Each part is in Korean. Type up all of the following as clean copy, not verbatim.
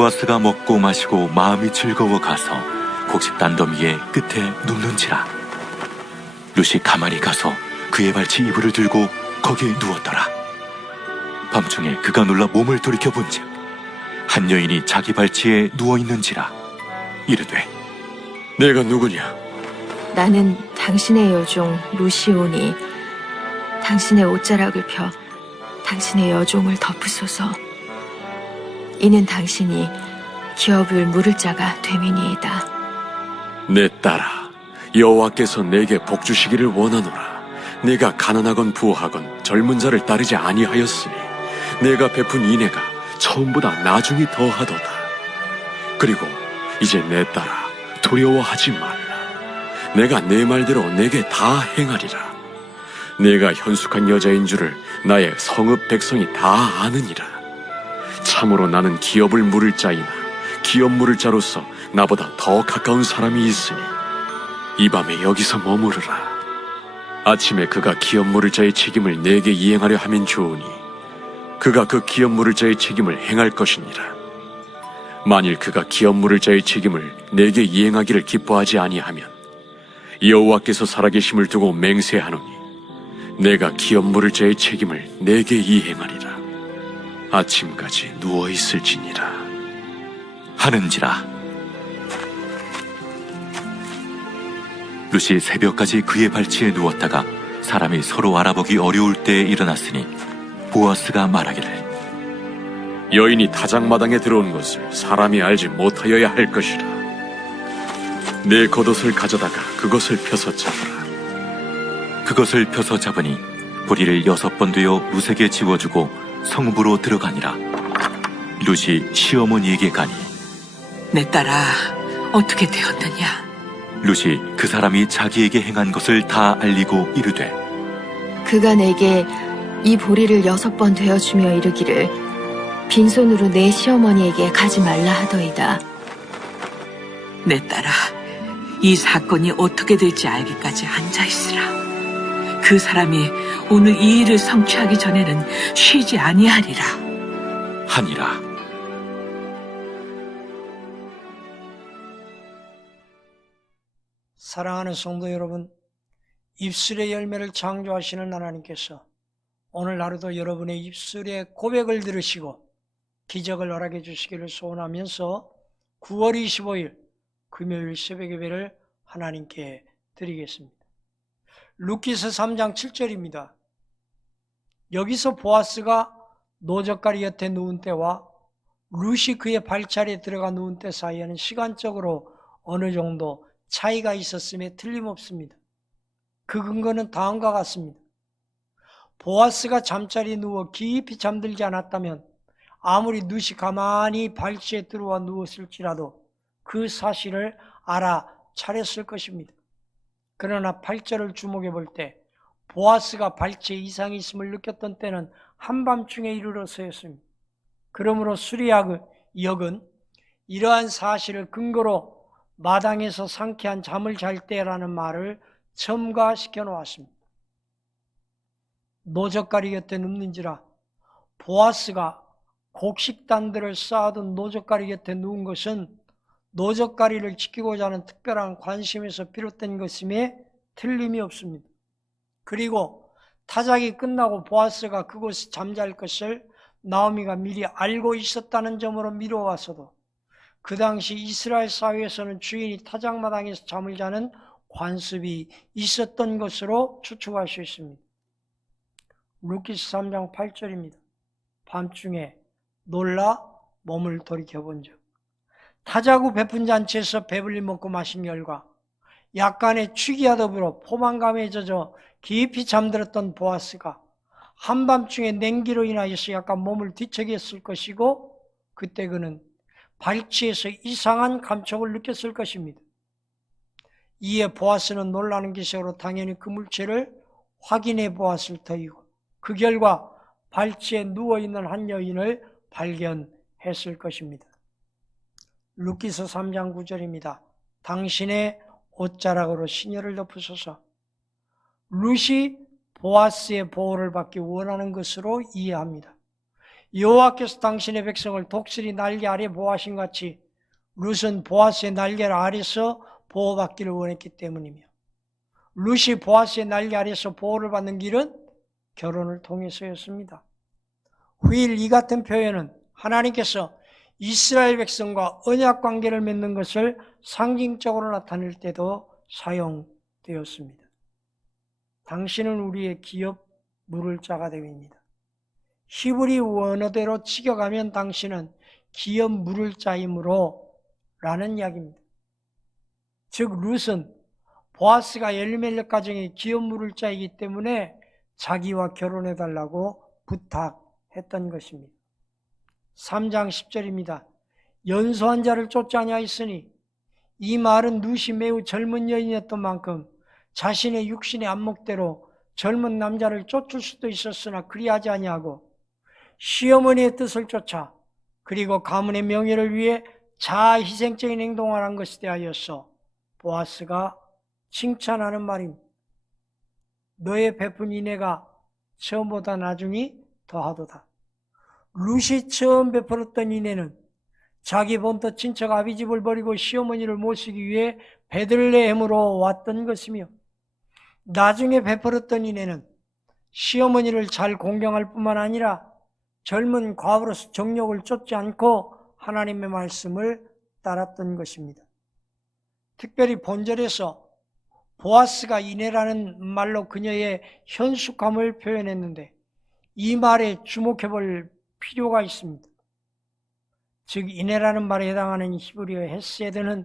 보아스가 먹고 마시고 마음이 즐거워 가서 곡식 단더미의 끝에 눕는지라. 룻이 가만히 가서 그의 발치 이불을 들고 거기에 누웠더라. 밤중에 그가 놀라 몸을 돌이켜 본즉 한 여인이 자기 발치에 누워있는지라. 이르되, 내가 누구냐? 나는 당신의 여종 루시오니 당신의 옷자락을 펴 당신의 여종을 덮으소서. 이는 당신이 기업을 물을 자가 됨이니이다. 내 딸아, 여호와께서 내게 복 주시기를 원하노라. 내가 가난하건 부하건 젊은 자를 따르지 아니하였으니 내가 베푼 인애가 처음보다 나중이 더하도다. 그리고 이제 내 딸아, 두려워하지 말라. 내가 내 말대로 내게 다 행하리라. 내가 현숙한 여자인 줄을 나의 성읍 백성이 다 아느니라. 참으로 나는 기업을 물을 자이나 기업 물을 자로서 나보다 더 가까운 사람이 있으니 이 밤에 여기서 머무르라. 아침에 그가 기업 물을 자의 책임을 내게 이행하려 하면 좋으니 그가 그 기업 물을 자의 책임을 행할 것이니라. 만일 그가 기업 물을 자의 책임을 내게 이행하기를 기뻐하지 아니하면 여호와께서 살아계심을 두고 맹세하노니 내가 기업 물을 자의 책임을 내게 이행하리라. 아침까지 누워있을지니라 하는지라. 룻이 새벽까지 그의 발치에 누웠다가 사람이 서로 알아보기 어려울 때에 일어났으니 보아스가 말하기를, 여인이 타작마당에 들어온 것을 사람이 알지 못하여야 할 것이라. 내 겉옷을 가져다가 그것을 펴서 잡으라. 그것을 펴서 잡으니 보리를 6번 되어 룻에게 지워주고 성읍으로 들어가니라. 룻이 시어머니에게 가니, 내 딸아, 어떻게 되었느냐? 룻이 그 사람이 자기에게 행한 것을 다 알리고 이르되, 그가 내게 이 보리를 6번 되어주며 이르기를 빈손으로 내 시어머니에게 가지 말라 하더이다. 내 딸아, 이 사건이 어떻게 될지 알기까지 앉아있으라. 그 사람이 오늘 이 일을 성취하기 전에는 쉬지 아니하리라. 하니라. 사랑하는 성도 여러분, 입술의 열매를 창조하시는 하나님께서 오늘 하루도 여러분의 입술의 고백을 들으시고 기적을 허락해 주시기를 소원하면서 9월 25일 금요일 새벽 예배를 하나님께 드리겠습니다. 룻기서 3장 7절입니다. 여기서 보아스가 노젓가리 곁에 누운 때와 룻이 그의 발차례에 들어가 누운 때 사이에는 시간적으로 어느 정도 차이가 있었음에 틀림없습니다. 그 근거는 다음과 같습니다. 보아스가 잠자리에 누워 깊이 잠들지 않았다면 아무리 룻이 가만히 발치에 들어와 누웠을지라도 그 사실을 알아차렸을 것입니다. 그러나 8절을 주목해 볼 때 보아스가 발치에 이상이 있음을 느꼈던 때는 한밤중에 이르러서였습니다. 그러므로 수리학은 이러한 사실을 근거로 마당에서 상쾌한 잠을 잘 때라는 말을 첨가시켜 놓았습니다. 노젓가리 곁에 눕는지라. 보아스가 곡식단들을 쌓아둔 노젓가리 곁에 누운 것은 노젓가리를 지키고자 하는 특별한 관심에서 비롯된 것임에 틀림이 없습니다. 그리고 타작이 끝나고 보아스가 그곳에 잠잘 것을 나오미가 미리 알고 있었다는 점으로 미뤄와서도 그 당시 이스라엘 사회에서는 주인이 타작마당에서 잠을 자는 관습이 있었던 것으로 추측할 수 있습니다. 룻기서 3장 8절입니다. 밤중에 놀라 몸을 돌이켜본 적. 타자구 베푼 잔치에서 배불리 먹고 마신 결과 약간의 취기와 더불어 포만감에 젖어 깊이 잠들었던 보아스가 한밤중에 냉기로 인하여서 약간 몸을 뒤척였을 것이고 그때 그는 발치에서 이상한 감촉을 느꼈을 것입니다. 이에 보아스는 놀라는 기색으로 당연히 그 물체를 확인해 보았을 터이고 그 결과 발치에 누워있는 한 여인을 발견했을 것입니다. 룻기서 3장 9절입니다. 당신의 옷자락으로 시녀를 덮으소서. 룻이 보아스의 보호를 받기 원하는 것으로 이해합니다. 여호와께서 당신의 백성을 독수리 날개 아래 보호하신 같이 룻은 보아스의 날개 아래서 보호받기를 원했기 때문이며, 룻이 보아스의 날개 아래서 보호를 받는 길은 결혼을 통해서였습니다. 후일 이 같은 표현은 하나님께서 이스라엘 백성과 언약 관계를 맺는 것을 상징적으로 나타낼 때도 사용되었습니다. 당신은 우리의 기업 물을 자가 됨입니다. 히브리 원어대로 직역하면 당신은 기업 물을 자이므로 라는 이야기입니다. 즉 룻은 보아스가 엘리멜렉 가정의 기업 물을 자이기 때문에 자기와 결혼해달라고 부탁했던 것입니다. 3장 10절입니다. 연소한 자를 쫓지 아니하였으니, 이 말은 룻이 매우 젊은 여인이었던 만큼 자신의 육신의 안목대로 젊은 남자를 쫓을 수도 있었으나 그리하지 아니하고 시어머니의 뜻을 쫓아 그리고 가문의 명예를 위해 자아희생적인 행동을 한 것에 대하여서 보아스가 칭찬하는 말입니다. 너의 베푼 인애가 처음보다 나중이 더하도다. 룻이 처음 베풀었던 인애는 자기 본토 친척 아비집을 버리고 시어머니를 모시기 위해 베들레헴으로 왔던 것이며, 나중에 베풀었던 인애는 시어머니를 잘 공경할 뿐만 아니라 젊은 과부로서 정욕을 쫓지 않고 하나님의 말씀을 따랐던 것입니다. 특별히 본절에서 보아스가 인애라는 말로 그녀의 현숙함을 표현했는데, 이 말에 주목해 볼 필요가 있습니다. 즉 인애라는 말에 해당하는 히브리어 헤세드는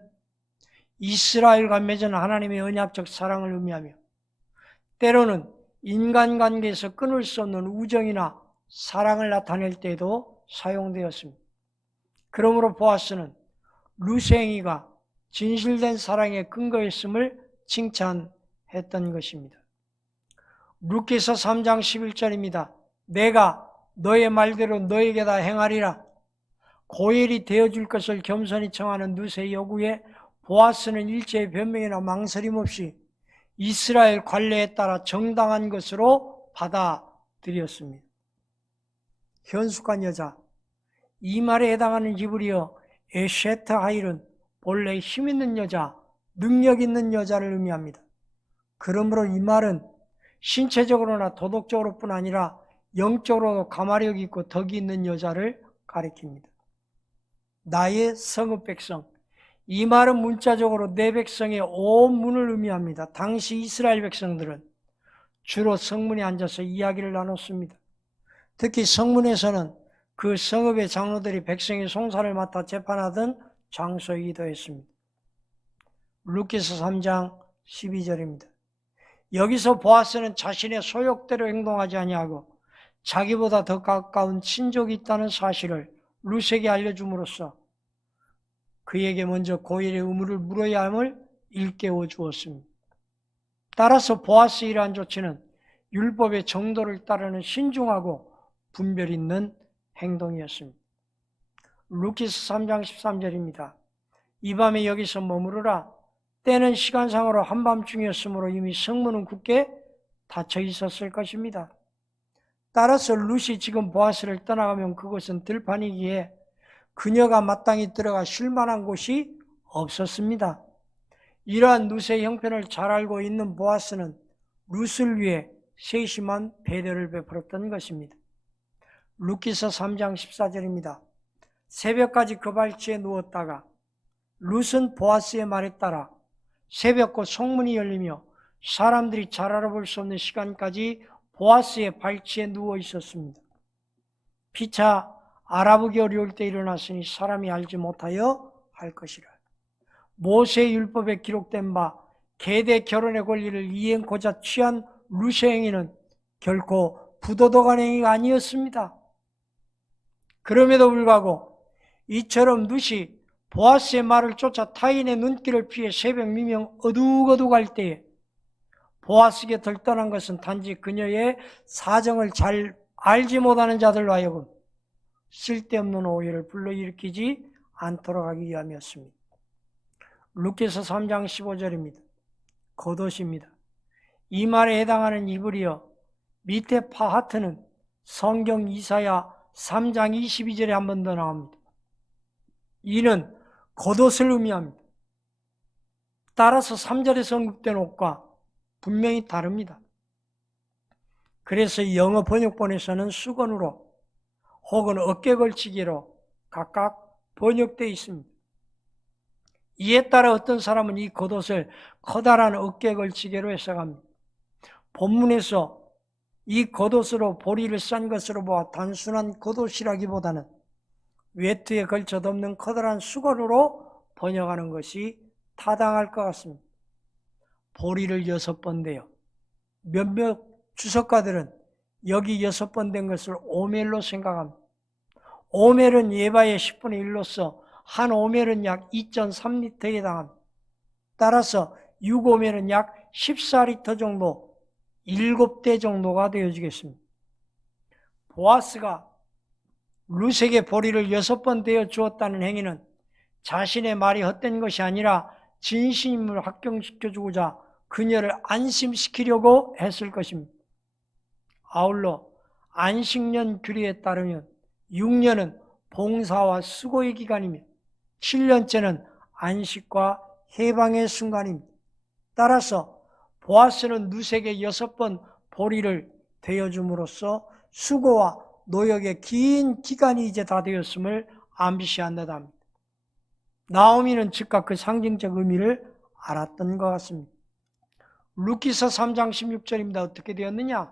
이스라엘과 맺은 하나님의 언약적 사랑을 의미하며, 때로는 인간관계에서 끊을 수 없는 우정이나 사랑을 나타낼 때에도 사용되었습니다. 그러므로 보아스는 룻의 행위가 진실된 사랑의 근거였음을 칭찬했던 것입니다. 룻기서 3장 11절입니다. 내가 너의 말대로 너에게 다 행하리라. 고엘이 되어줄 것을 겸손히 청하는 룻의 요구에 보아스는 일체의 변명이나 망설임 없이 이스라엘 관례에 따라 정당한 것으로 받아들였습니다. 현숙한 여자, 이 말에 해당하는 히브리어 에쉐트 하일은 본래 힘 있는 여자, 능력 있는 여자를 의미합니다. 그러므로 이 말은 신체적으로나 도덕적으로뿐 아니라 영적으로도 가마력이 있고 덕이 있는 여자를 가리킵니다. 나의 성읍 백성, 이 말은 문자적으로 내 백성의 온 문을 의미합니다. 당시 이스라엘 백성들은 주로 성문에 앉아서 이야기를 나눴습니다. 특히 성문에서는 그 성읍의 장로들이 백성의 송사를 맡아 재판하던 장소이기도 했습니다. 룻기서 3장 12절입니다. 여기서 보아스는 자신의 소욕대로 행동하지 아니하고 자기보다 더 가까운 친족이 있다는 사실을 룻에게 알려줌으로써 그에게 먼저 고엘의 의무를 물어야 함을 일깨워 주었습니다. 따라서 보아스의 이러한 조치는 율법의 정도를 따르는 신중하고 분별 있는 행동이었습니다. 룻기서 3장 13절입니다. 이 밤에 여기서 머무르라. 때는 시간상으로 한밤중이었으므로 이미 성문은 굳게 닫혀 있었을 것입니다. 따라서 룻이 지금 보아스를 떠나가면 그곳은 들판이기에 그녀가 마땅히 들어가 쉴 만한 곳이 없었습니다. 이러한 룻의 형편을 잘 알고 있는 보아스는 룻을 위해 세심한 배려를 베풀었던 것입니다. 룻기서 3장 14절입니다. 새벽까지 그 발치에 누웠다가 룻은 보아스의 말에 따라 새벽 곧 성문이 열리며 사람들이 잘 알아볼 수 없는 시간까지 보아스의 발치에 누워 있었습니다. 피차 알아보기 어려울 때 일어났으니 사람이 알지 못하여 할 것이라. 모세의 율법에 기록된 바 계대 결혼의 권리를 이행고자 취한 룻의 행위는 결코 부도덕한 행위가 아니었습니다. 그럼에도 불구하고 이처럼 룻이 보아스의 말을 쫓아 타인의 눈길을 피해 새벽 미명 어둑어둑할 때에 보아스 곁을 떠난 것은 단지 그녀의 사정을 잘 알지 못하는 자들로 하여금 쓸데없는 오해를 불러일으키지 않도록 하기 위함이었습니다. 룻기서 3장 15절입니다. 겉옷입니다. 이 말에 해당하는 히브리어 밑에 파하트는 성경 이사야 3장 22절에 한 번 더 나옵니다. 이는 겉옷을 의미합니다. 따라서 3절에서 언급된 옷과 분명히 다릅니다. 그래서 영어 번역본에서는 수건으로 혹은 어깨 걸치기로 각각 번역되어 있습니다. 이에 따라 어떤 사람은 이 겉옷을 커다란 어깨 걸치개로 해석합니다. 본문에서 이 겉옷으로 보리를 싼 것으로 보아 단순한 겉옷이라기보다는 외투에 걸쳐 덮는 커다란 수건으로 번역하는 것이 타당할 것 같습니다. 보리를 6번 대요. 몇몇 주석가들은 여기 6번 된 것을 오멜로 생각합니다. 오멜은 예바의 10분의 1로서 한 오멜은 약 2.3리터에 해당합니다. 따라서 6오멜은 약 14리터 정도, 7대 정도가 되어지겠습니다. 보아스가 룻에게 보리를 6번 대어 주었다는 행위는 자신의 말이 헛된 것이 아니라 진심을 합격시켜주고자 그녀를 안심시키려고 했을 것입니다. 아울러 안식년 규례에 따르면 6년은 봉사와 수고의 기간이며 7년째는 안식과 해방의 순간입니다. 따라서 보아스는 룻에게 6번 보리를 대어줌으로써 수고와 노역의 긴 기간이 이제 다 되었음을 암시한다고 합니다. 나오미는 즉각 그 상징적 의미를 알았던 것 같습니다. 룻기서 3장 16절입니다. 어떻게 되었느냐?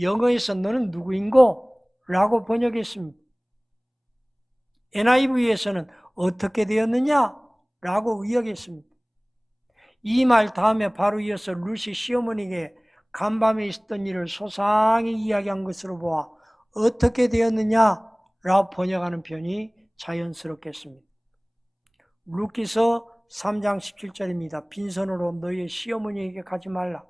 영어에서 너는 누구인고? 라고 번역했습니다. NIV에서는 어떻게 되었느냐? 라고 의역했습니다. 이 말 다음에 바로 이어서 룻이 시어머니에게 간밤에 있었던 일을 소상히 이야기한 것으로 보아 어떻게 되었느냐? 라고 번역하는 편이 자연스럽겠습니다. 룻기서 3장 17절입니다. 빈손으로 너의 시어머니에게 가지 말라.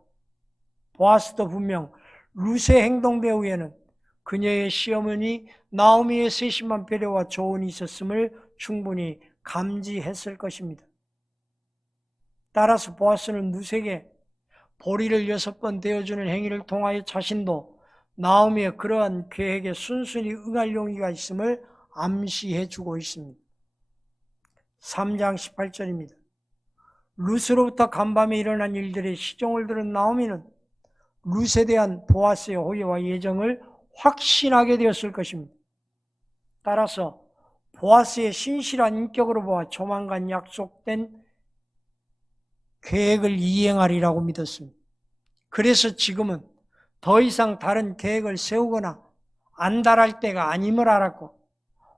보아스도 분명 룻의 행동 배후에는 그녀의 시어머니 나오미의 세심한 배려와 조언이 있었음을 충분히 감지했을 것입니다. 따라서 보아스는 룻에게 보리를 6번 대어주는 행위를 통하여 자신도 나오미의 그러한 계획에 순순히 응할 용의가 있음을 암시해주고 있습니다. 3장 18절입니다. 룻으로부터 간밤에 일어난 일들의 시종을 들은 나오미는 룻에 대한 보아스의 호의와 예정을 확신하게 되었을 것입니다. 따라서 보아스의 신실한 인격으로 보아 조만간 약속된 계획을 이행하리라고 믿었습니다. 그래서 지금은 더 이상 다른 계획을 세우거나 안달할 때가 아님을 알았고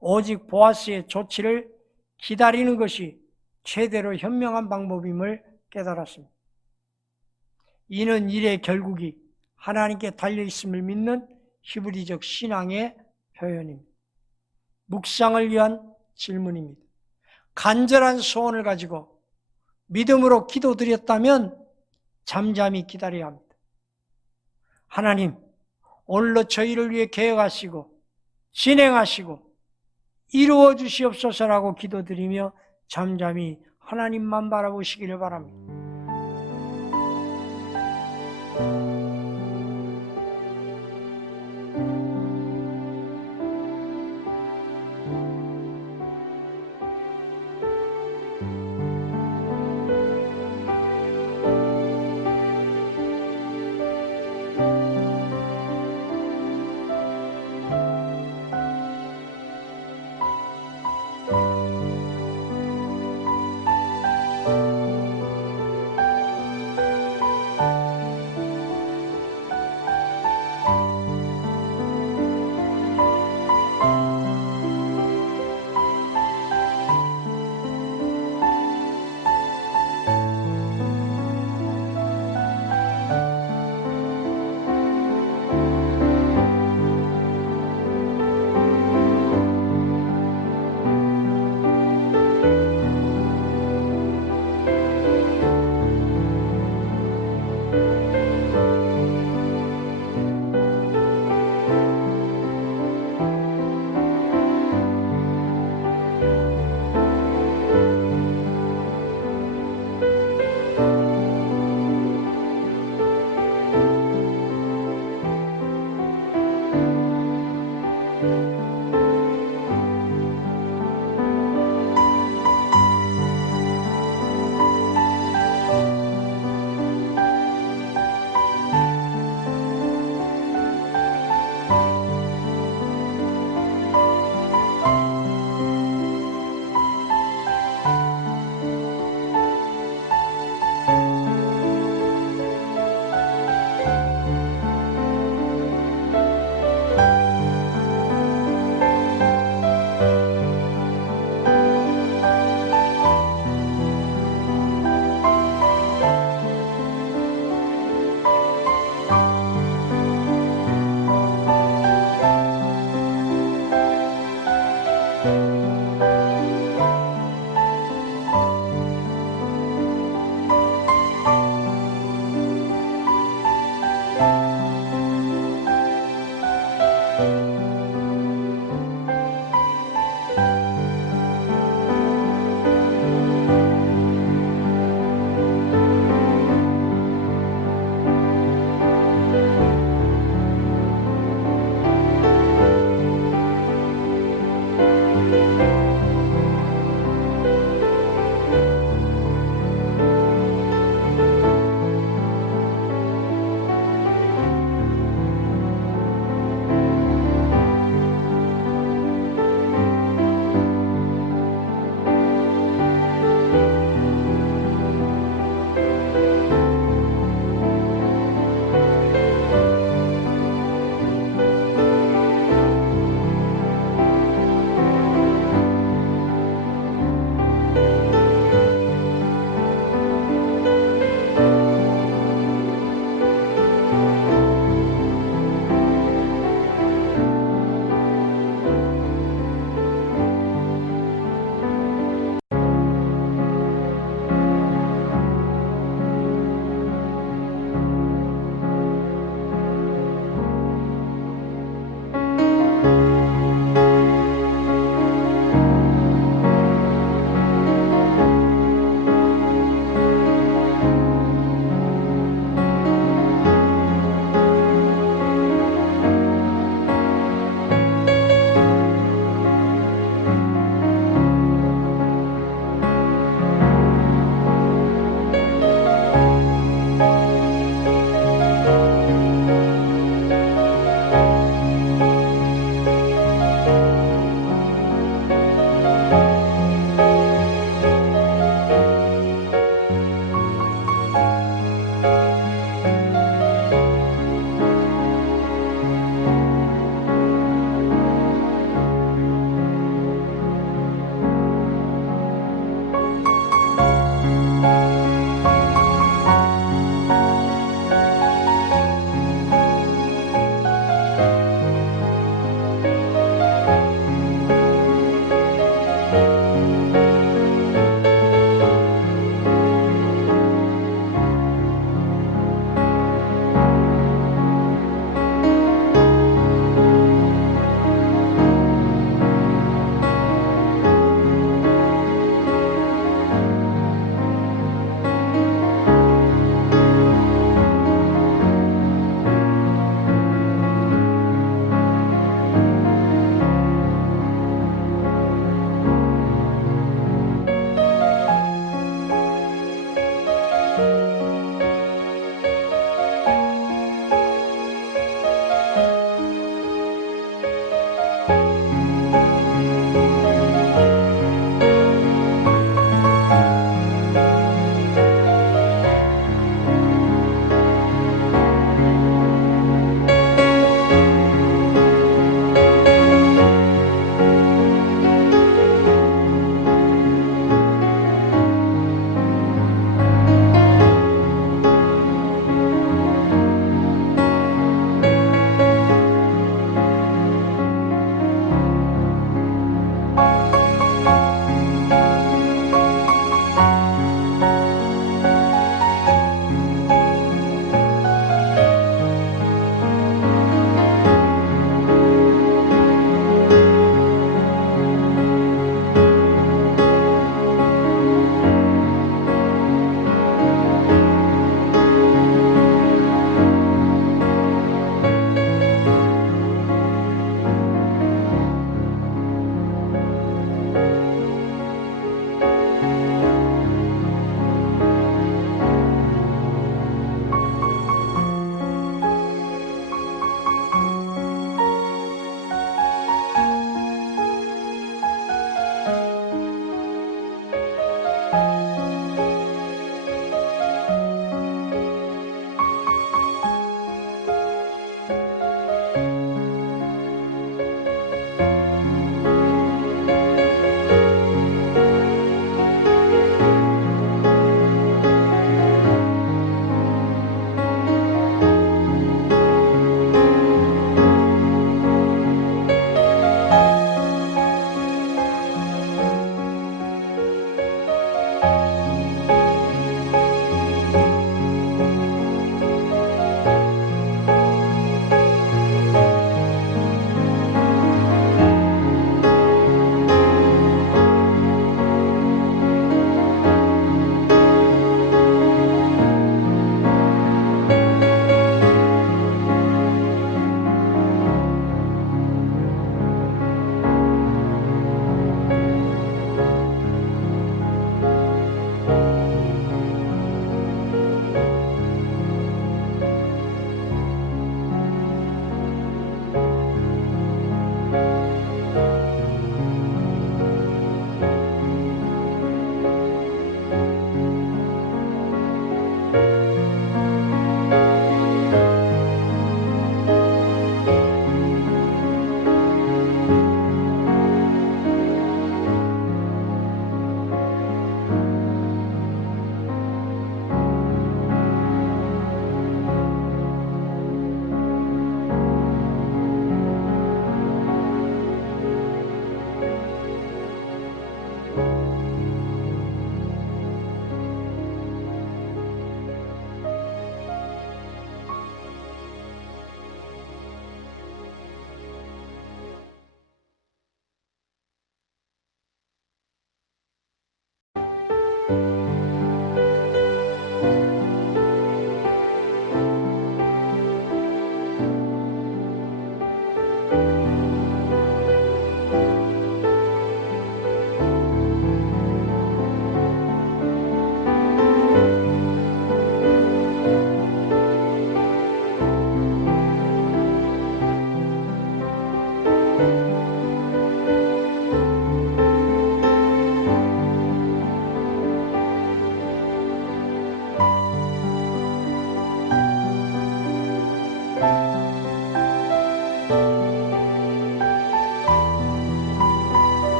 오직 보아스의 조치를 기다리는 것이 최대로 현명한 방법임을 깨달았습니다. 이는 일의 결국이 하나님께 달려있음을 믿는 히브리적 신앙의 표현입니다. 묵상을 위한 질문입니다. 간절한 소원을 가지고 믿음으로 기도드렸다면 잠잠히 기다려야 합니다. 하나님, 오늘로 저희를 위해 계획하시고 진행하시고 이루어 주시옵소서라고 기도드리며 잠잠히 하나님만 바라보시기를 바랍니다.